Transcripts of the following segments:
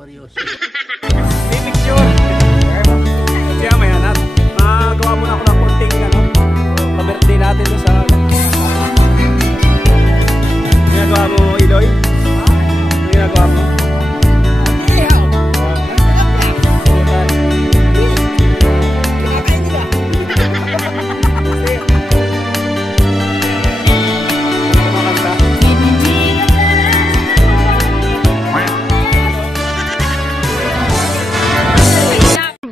Marios. May picture. Kaya may hanap. Magawa muna ako ng konting pa-birthday natin doon sa... Ginagawa mo, Iloy? Ginagawa mo?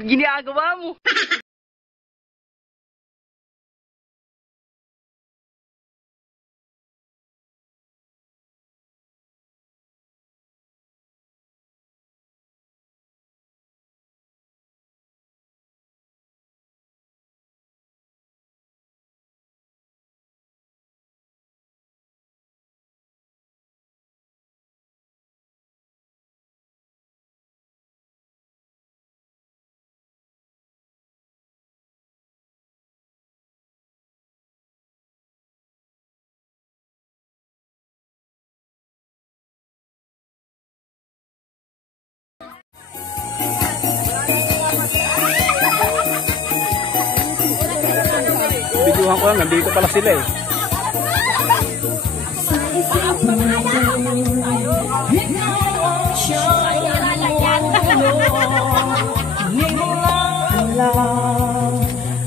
Ginagawa mo. Biduhan ko lang, nandito pala sila eh.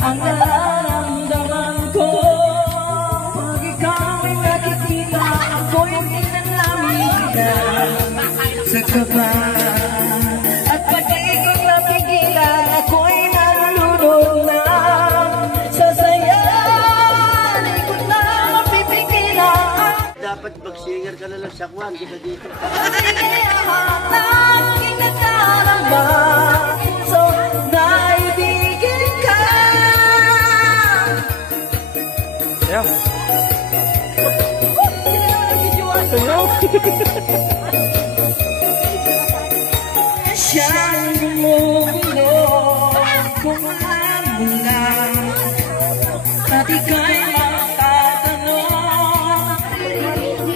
Ang nararamdaman ko pag ikaw ay nakikita ako'y inalamin ka sa kaba at pag ikong napigilan ako'y nalulunod na sa saya di ko na mapipigilan. Dapat mag-singer ka na lang sa kwan, di ba dito? Sige ang kinakaramba so naibigin ka. Ayan. Sayaw. Siyang gumugulo kung alam mo lang at ika'y matatanong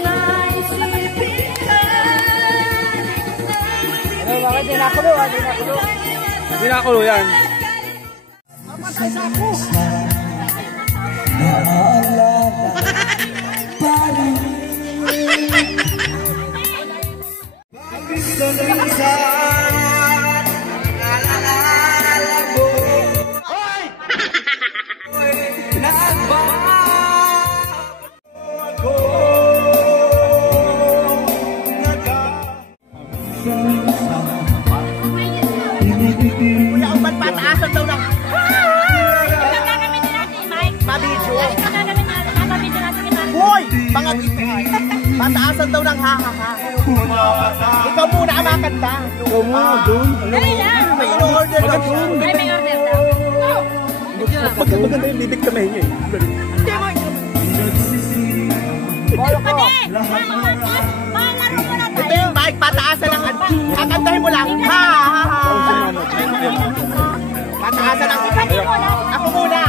naisipin ka. Ano, bakit dinakulo? Dinakulo. Dinakulo yan. Naalala pa rin gusto minsan naalala mo. Hoy! Nagbago ako Kuya, ang pataasan daw lang. Hoy! Mga pataasan daw ng ha-ha-ha. Ikaw muna ang makanta. Ikaw muna, doon. May in-order daw. May order daw. Maganda yung bibig ka mahingi eh. Ito yung mic, pataasan ng kakantahin mo lang. Ha-ha-ha. Pataasan ng ako muna.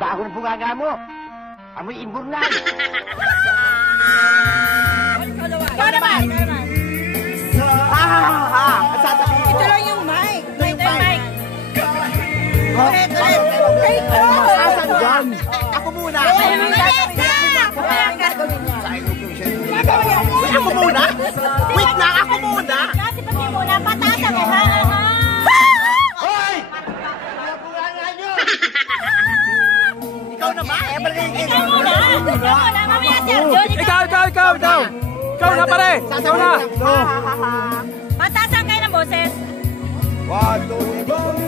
Bago ng bungaga mo. Amoy inburnan. Ikaw naman. Ha-ha-ha. Ito lang yung mic. Ito yung mic. Ulit. Pataasan dyan. Ako muna. Ako muna? Wait lang, ako muna. Kasi pati muna, patasan mo. Hoy! Bungaga nyo! Ikaw naman. Ikaw muna. Mamaya Sergio. Ikaw! Ikaw na pare! Ikaw na! Patasan kayo ng boses. 2, 1.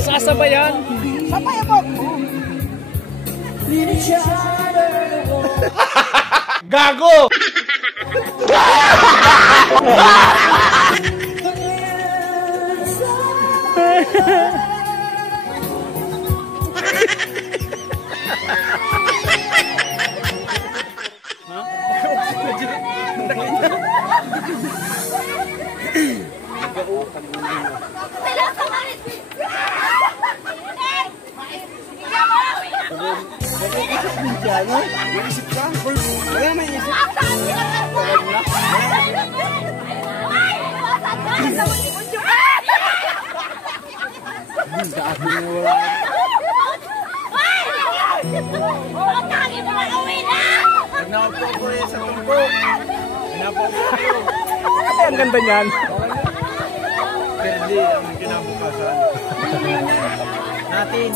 Sasabayan. Sabayan mo. Gago! Isip ka? Wala may isip. Naupo ko sa tungko. Naupo ko. Ay, ang ganda niyan. Perdi ang kinabukasan. Natin.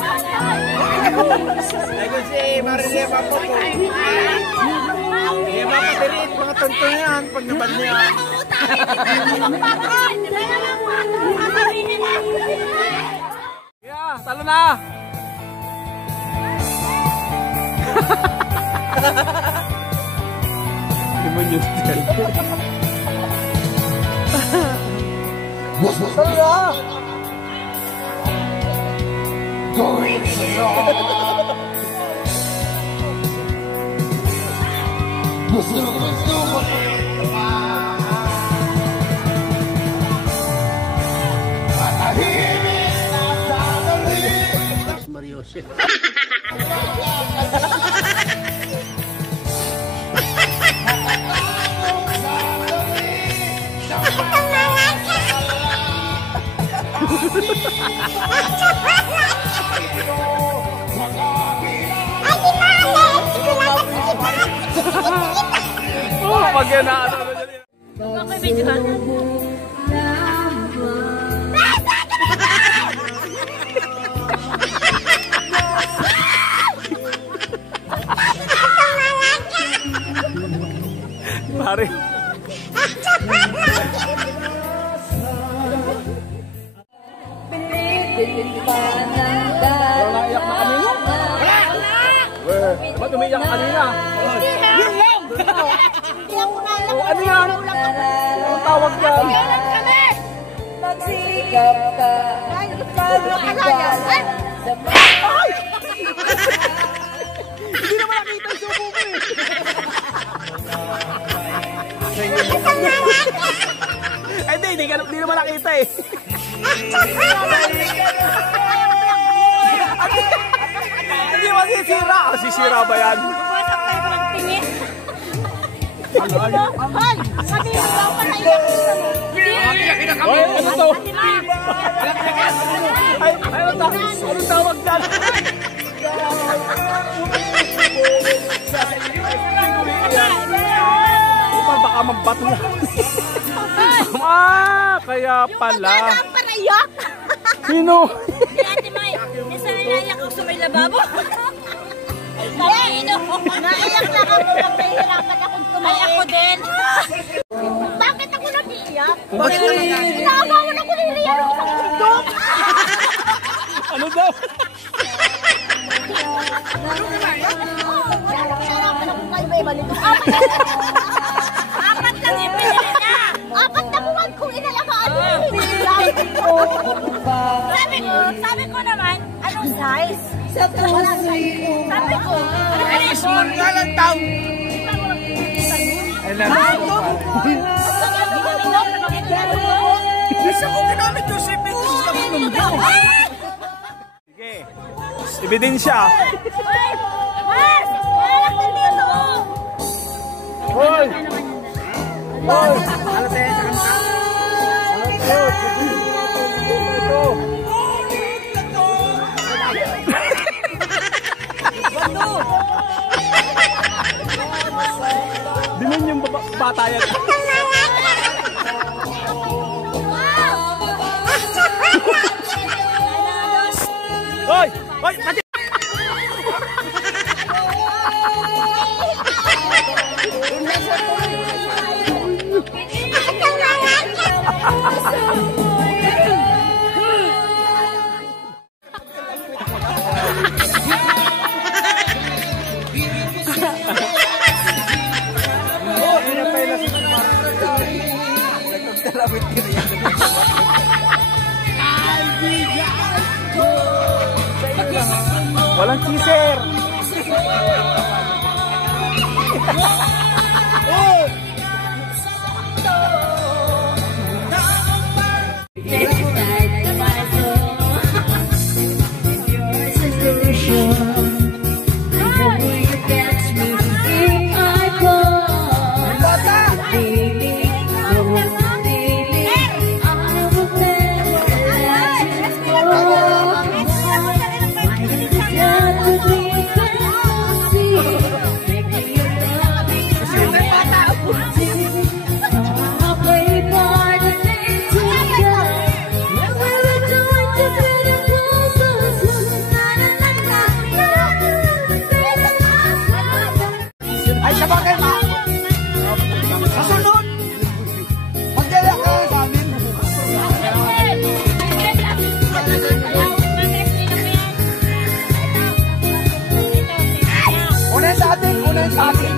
Ay kasi Marilia Papo ko. Iya mga patirit, mga tonto yan pag nabad niya. Yeah, talo na. Limon yung style. Talo na! Going Mario shit. Oh, pag yan na ano dyan. Okay, video ka. Pare. Naiyak na kanina? Ba't umiyak ka kanina? Yun lang! Oh, ano yan? Ang tawag yan? Magsikap ka, pagkikala sa mga. Hindi naman nakita yung subo mo eh. Hindi naman nakita eh. Hindi masisira. Sisira ba yan? Buwasak tayo pa ng tingin. Ano? Ay! Kasi yung daw pa naiyak sa mo. Ay, ano to? Ay, ano to? Anong tawag dyan? Upal, baka mabato na. Kaya pala. Yung maganda pa naiyak. Sino? Si Ate May, minsan naiyak ako sa may lababo. Naiyak lang ako pag nahihirapan akong kumain. Ay, ako din. Bakit ako nag-iiyak? Inaagawan ako ni Rian ng isang sundok. Ano daw? Nahihirapan akong kayo may balik. Apat lang yung pinili niya. 4 na buwan kong inalagaan. Sabi ko naman, anong size? Wala size. Sabi ko, Small nga lang tao. Isa ko ginamit yung sipin ko sa mundo. Sige. Ebidensya. Mars! Wala ka dito! Hoy! Hoy! Dinan yung bata yan. Hoy! Hoy! Mati! Ay, biga! Walang teaser. Ay, sa bagay ma. Sa sunod. Magdala ka sa amin. Unahin sa atin, unahin sa atin.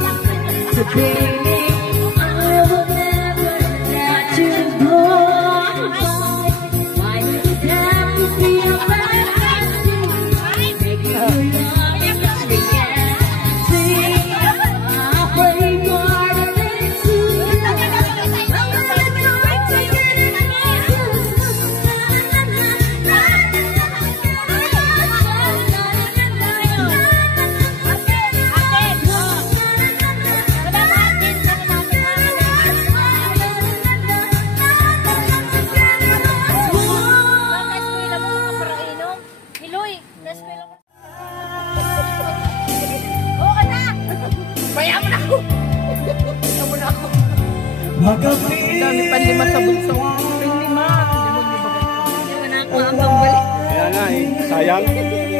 Dami pa lima sa bulso. Lima. Kaya nga eh, sayang.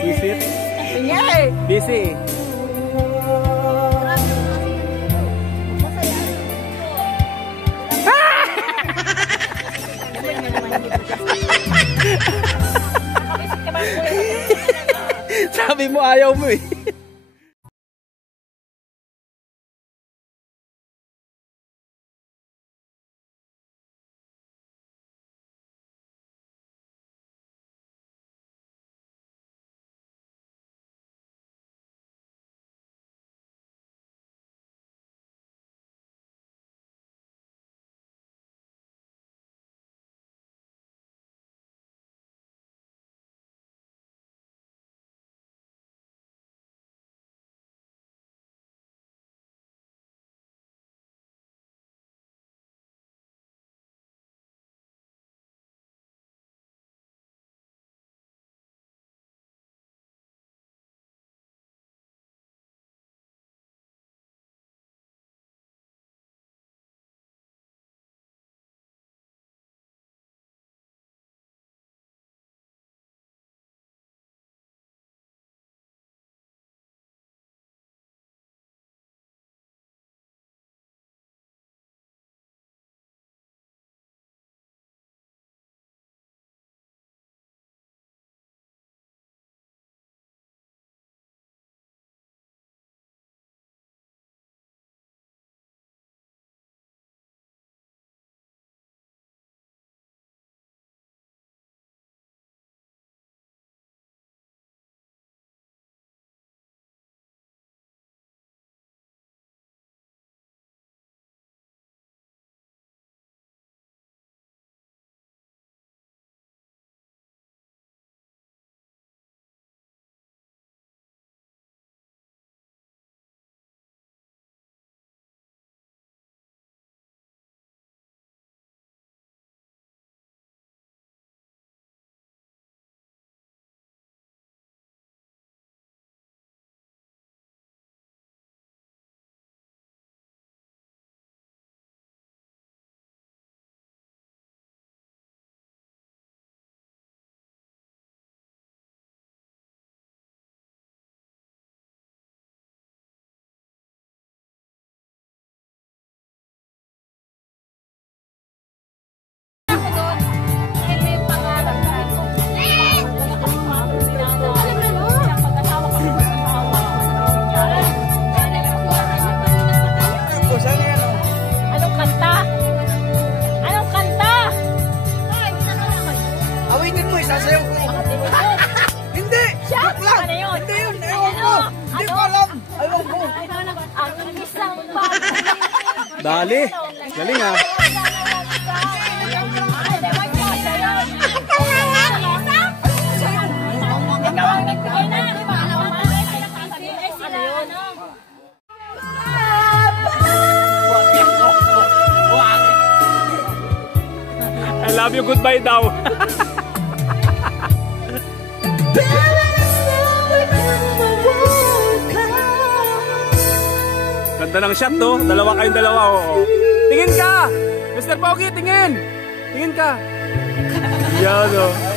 Visit. Sige eh. Busy. Sabi mo ayaw mo eh. Awitin mo, isasayaw ko. Hindi! Joke lang! Hindi yun! Dali. Galing ah. I love you, goodbye daw. Ganda ng shot to. Dalawa kayong dalawa. Oo. Tingin ka! Mr. Pogi, tingin! Tingin ka! Yan o.